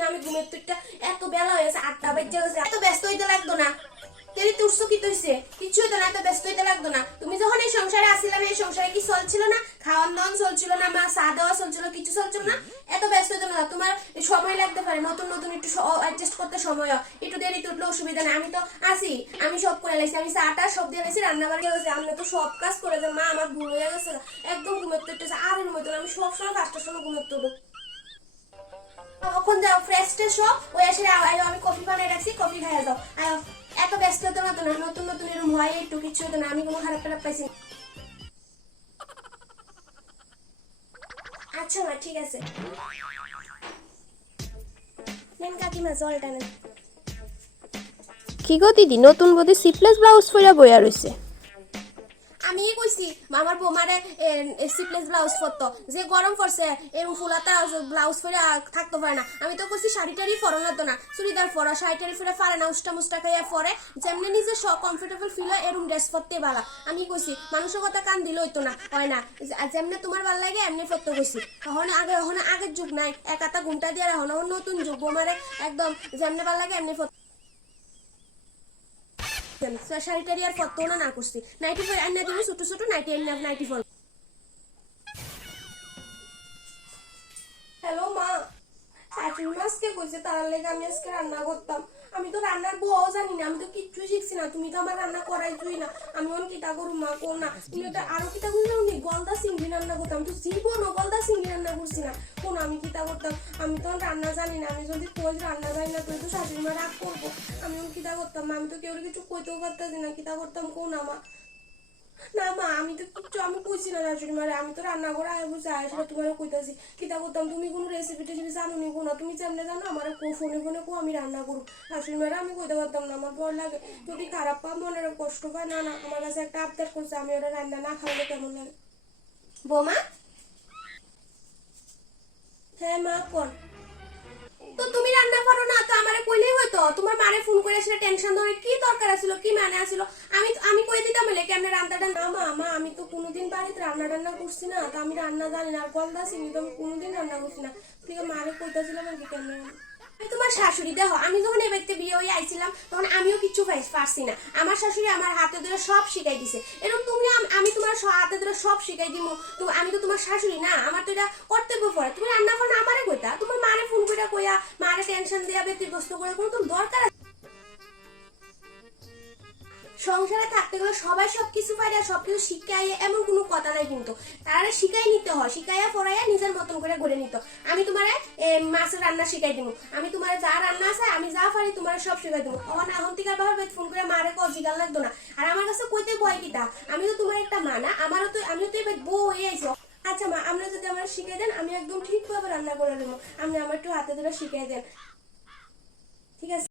না আমি ঘুমের তুইটা এত বেলা হয়ে গেছে, আটটা বাজে গেছে। এত ব্যস্ত হইতে লাগতো না। তেরি তুরস কি তৈছে কিচ্ছু হইতো না, এত ব্যস্ত হইতে লাগতো না। তুমি যখন এই সংসারে আসিলাম, এই সংসারে কি চলছিল না? খাওয়ান দাওয়ান চলছিল না, মা চা দেওয়া চলছিল, কিছু চলছিল না? এত ব্যস্ত হইতো না। তোমার সময় লাগতে পারে, নতুন নতুন একটু অ্যাডজাস্ট করতে সময় একটু দেরি তুটলে অসুবিধা নেই। আমি তো আসি আমি সব করে লাইছি। আমি চাটা সব দিয়ে লাইছি, রান্না বাড়ি গেছে। আমি তো সব কাজ করে যে মা, আমার ভুল হয়ে গেছে। একদম ঘুমের তুটতেছে আর ঘুমের আমি সব সময় পাঁচটার সময় তখন যাও ফ্রেশ ট্রেশ হোক ওই আমি কফি রাখছি, কফি খাইয়া যাও। আয়ো, এত ব্যস্ত হতো না তো নতুন নতুন হয়, একটু কিছু হতো না, আমি কোনো খারাপ খারাপ পাইছি আচ্ছা মা, ঠিক আছে। নেন কাকিমা জলটা নেন কি গো দিদি, নতুন বদি সিপ্লেস ব্লাউজ পরা বইয়া রইছে। আমি কইছি আমার বৌমারে সিপ্লেস ব্লাউজ পরতো। যে গরম পড়ছে এরকম ফুলাতা ব্লাউজ পরে থাকতে পারে না। আমি তো কইছি, শাড়ি টাড়ি ফরনা না। চুড়িদার পরা, শাড়ি টাড়ি ফিরে পারে না উষ্টা মুষ্টা খাইয়া পরে, যেমনি নিজে কমফোর্টেবল ফিল হয় এরকম ড্রেস পরতে ভালো আমি কইছি, মানুষের কথা কান দিলে হইতো না, হয় না। যেমনি তোমার ভালো লাগে, এমনি পরতে কইছি। তখন আগে, এখন আগের যুগ নাই, এক আতা ঘুমটা দিয়ে এখন নতুন যুগ। বোমারে একদম যেমনি ভালো লাগে, এমনি পরতে টাড়ি আর পরতেও না না করছি। নাইটি পরে আন্না তুমি ছোট ছোট নাইটি আন্না নাইটি ফোর হ্যালো মা আজকে কইছে তার লেগে আমি আজকে রান্না করতাম। আমি তো রান্নার বউ জানি না, আমি তো কিচ্ছু শিখছি না। তুমি তো আমার রান্না করাইছই না। আমি অন কিতা করু মা কোন না। তুমি তো আরও কিতা করছ নি গলদা চিংড়ি রান্না করতাম। তো জীবন গলদা চিংড়ি রান্না করছি না। কোন আমি কিতা করতাম? আমি তো রান্না জানি না। আমি যদি কই রান্না জানি না তুই তো শাশুড়ি মা রাগ করব। আমি অন কিতা করতাম? আমি তো কেউ কিছু কইতেও পারতাছি না। কিতা করতাম? কোন আমা না মা, আমি তো কিচ্ছু আমি কইছি না শাশুড়ি মারে, আমি তো রান্না করে আয় বুঝে আসলে তোমার কইতাছি। কিতা করতাম, তুমি কোনো রেসিপি টেসিপি জানো নি? কোনো তুমি যেমনে জানো, আমার কো ফোনে ফোনে কো, আমি রান্না করু। শাশুড়ি মারে, আমি কইতে পারতাম না, আমার ভয় লাগে। যদি খারাপ পা মনের কষ্ট পায়, না না, আমার কাছে একটা আবদার করছে, আমি ওটা রান্না না খাওয়ালে কেমন লাগে? বৌমা? হ্যাঁ মা কোন তো তুমি রান্না করো না, তো আমারে কইলেই হতো তোমার মারে ফোন করে সেটা টেনশন ধরে কি দরকার আছিল, কি মানে আছিল? দিতাম বলে কেমনে রান্নাটা না, মা মা, আমি তো কোনোদিন বাড়িতে রান্না টান্না করছি না, তো আমি রান্না জানি না, আর চিনি তো আমি কোনোদিন রান্না করছি না। ঠিক মারে কইতাছিলাম আর কি আমি তোমার শাশুড়ি, দেখো, আমি যখন এই বিয়ে হয়ে আইছিলাম, তখন আমিও পাই- পারছি না। আমার শাশুড়ি আমার হাতে ধরে সব শিখাই দিছে। এরকম তুমি আমি তোমার হাতে ধরে সব শিখাই দিব। তো আমি তো তোমার শাশুড়ি না, আমার তো এটা কর্তব্য পড়ে। তুমি রান্না ফান্না আমারে কইতা, তোমার মারে ফোন করে কইয়া মারে টেনশন দিয়া ব্যতিগ্রস্ত করে কোনো তোর দরকার আছে? সংসারে থাকতে গেলে সবাই সবকিছু পারে আর সবকিছু শিখাই এমন কোনো কথা নাই কিন্তু। তারা শিখাই নিতে হয়, শিখাইয়া পড়াইয়া নিজের মতন করে গড়ে নিত আমি তোমারে মাছের রান্না শিখাই দিব। আমি তোমার যা রান্না আছে, আমি যা পারি তোমার সব শিখাই দিব। তখন এখন থেকে ভাবে ফোন করে মারে কো জিগাল লাগতো না। আর আমার কাছে কইতে ভয় কিতা আমি তো তোমার একটা মা না, আমারও তো, আমিও তো এবার বউ হয়ে আইছি। আচ্ছা মা, আপনি যদি আমার শিখাই দেন, আমি একদম ঠিকভাবে রান্না করে দেবো আপনি আমার একটু হাতে ধরে শিখাই দেন। ঠিক আছে।